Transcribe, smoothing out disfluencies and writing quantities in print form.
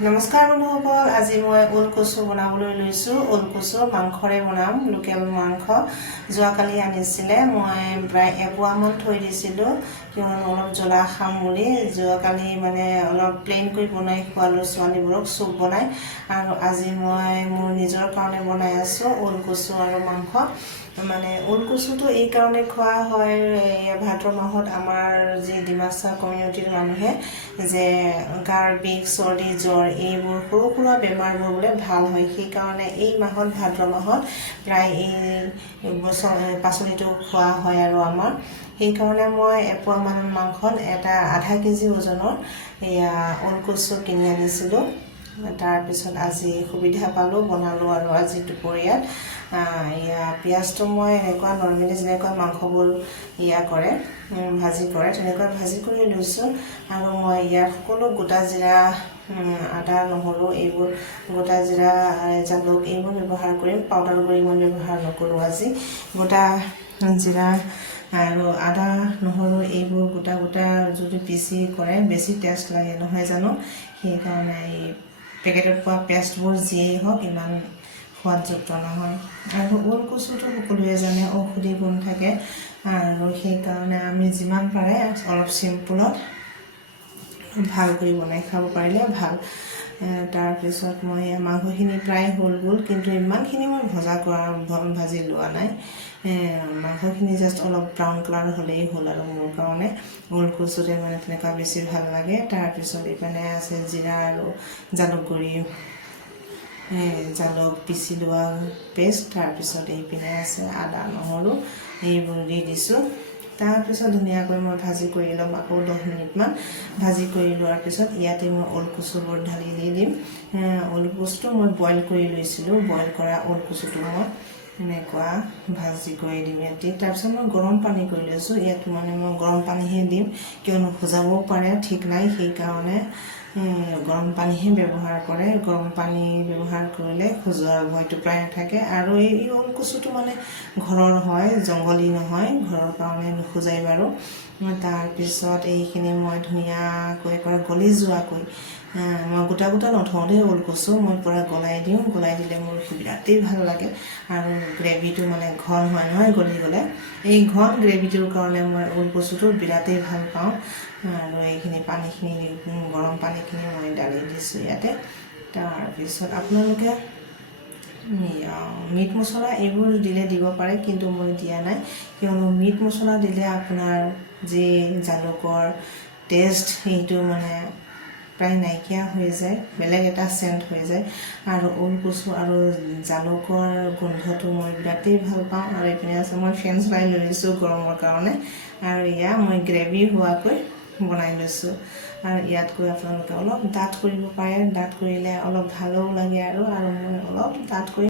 নমস্কাৰ বন্ধুসকল, আজি মই ওলকচু বনাবলৈ লৈছোঁ। ওলকচু মাংসৰে বনাম, লোকেল মাংস। যোৱাকালি আনিছিলে, মই প্ৰায় এপোৱামান থৈ দিছিলোঁ, কিয়নো অলপ জ্বলা খাম বুলি। যোৱাকালি মানে অলপ প্লেইনকৈ বনাই খোৱালোঁ ছোৱালীবোৰক, চুপ বনাই। আৰু আজি মই মোৰ নিজৰ কাৰণে বনাই আছোঁ ওলকচু আৰু মাংস। মানে ওলকচুটো এই কাৰণে খোৱা হয়, ভাদ্ৰ মাহত আমাৰ যি ডিমাচা কমিউনিটিৰ মানুহে যে গাৰ বিষ, চৰ্দি, জ্বৰ এইবোৰ সৰু সুৰা বেমাৰবোৰ বোলে ভাল হয়। সেইকাৰণে এই মাহত, ভাদ্ৰ মাহত প্ৰায় এই পাচলিটো খোৱা হয় আৰু আমাৰ। সেইকাৰণে মই এপোৱামান মাংসত এটা আধা কেজি ওজনৰ ওলকচু কিনি আনিছিলোঁ। তাৰপিছত আজি সুবিধা পালোঁ, বনালোঁ আৰু আজি দুপৰীয়াত পিঁয়াজটো মই এনেকুৱা নৰ্মেলি যেনেকুৱা মাংসবোৰ কৰে, ভাজি কৰে, তেনেকুৱা ভাজি কৰি লৈছোঁ। আৰু মই ইয়াত সকলো গোটা জিৰা, আদা, নহৰু এইবোৰ, গোটা জিৰা, জালুক এইবোৰ ব্যৱহাৰ কৰিম। পাউডাৰ কৰি মই ব্যৱহাৰ নকৰোঁ আজি। গোটা জিৰা আৰু আদা, নহৰু এইবোৰ গোটা গোটা যদি পিচি কৰে বেছি টেষ্ট লাগে, নহয় জানো? সেইকাৰণে এই পেকেটত পোৱা পেষ্টবোৰ যিয়েই হওক ইমান সোৱাদযুক্ত নহয়। আৰু ওলকচুটো সকলোৱে জানে ঔষধি গুণ থাকে, আৰু সেইকাৰণে আমি যিমান পাৰে অলপ চিম্পুলত ভাল কৰি বনাই খাব পাৰিলে ভাল। তাৰপিছত মই মাংসখিনি প্ৰায় হ'ল, কিন্তু ইমানখিনি মই ভাজি লোৱা নাই। মাংসখিনি জাষ্ট অলপ ব্ৰাউন কালাৰ হ'লেই হ'ল আৰু মোৰ কাৰণে। ওলকচুতে মানে তেনেকুৱা বেছি ভাল লাগে। তাৰপিছত এইপিনে আছে জিৰা আৰু জালুক গুড়ি, জালুক পিচি লোৱা পেষ্ট। তাৰপিছত এইপিনে আছে আদা, নহৰু এইবোৰ দি দিছোঁ। তাৰপিছত ধুনীয়াকৈ মই ভাজি কৰি ল'ম, আকৌ 10 মিনিটমান ভাজি কৰি লোৱাৰ পিছত ইয়াতে মই ওলকচুবোৰ ঢালি দি দিম। ওলকচুটো মই বইল কৰি লৈছিলোঁ, বইল কৰা ওলকচুটো মই এনেকুৱা ভাজি কৰি দিম ইয়াতে। তাৰপিছত মই গৰম পানী কৰি লৈছোঁ। ইয়াত মানে মই গৰম পানীহে দিম, কিয়নো ভজাবও পাৰে, ঠিক নাই। সেইকাৰণে গৰম পানীহে ব্যৱহাৰ কৰে। গৰম পানী ব্যৱহাৰ কৰিলে খজুৱাৰ ভয়টো প্ৰায় নাথাকে। আৰু এই ওলকচুটো মানে ঘৰৰ হয়, জংঘলী নহয়, ঘৰৰ কাৰণে নুখুজাই বাৰু। তাৰপিছত এইখিনি মই ধুনীয়াকৈ গলি যোৱাকৈ মই গোটা গোটা নথওঁ দেই ওলকচু, মই পূৰা গলাই দিওঁ। গলাই দিলে মোৰ বিৰাটেই ভাল লাগে। আৰু গ্ৰেভিটো মানে ঘন হয় নহয় গলি গ'লে। এই ঘন গ্ৰেভিটোৰ কাৰণে মই ওলকচুটো বিৰাটেই ভাল পাওঁ। আৰু এইখিনি পানীখিনি, গৰম পানীখিনি মই ডালি দিছোঁ ইয়াতে। তাৰপিছত আপোনালোকে মিট মছলা এইবোৰ দিলে দিব পাৰে, কিন্তু মই দিয়া নাই, কিয়নো মিট মছলা দিলে আপোনাৰ যি জালুকৰ টেষ্ট সেইটো মানে প্ৰায় নাইকিয়া হৈ যায়, বেলেগ এটা চেণ্ট হৈ যায়। আৰু ওলকচু আৰু জালুকৰ গোন্ধটো মই বিৰাটেই ভাল পাওঁ। আৰু এইপিনে আছে মই ফেন চলাই লৈছোঁ গৰমৰ কাৰণে। আৰু মই গ্ৰেভি হোৱাকৈ বনাই লৈছোঁ। আৰু ইয়াতকৈ আপোনালোকে অলপ ডাঠ কৰিব পাৰে, ডাঠ কৰিলে অলপ ভালো লাগে। আৰু মই অলপ ডাঠ কৰি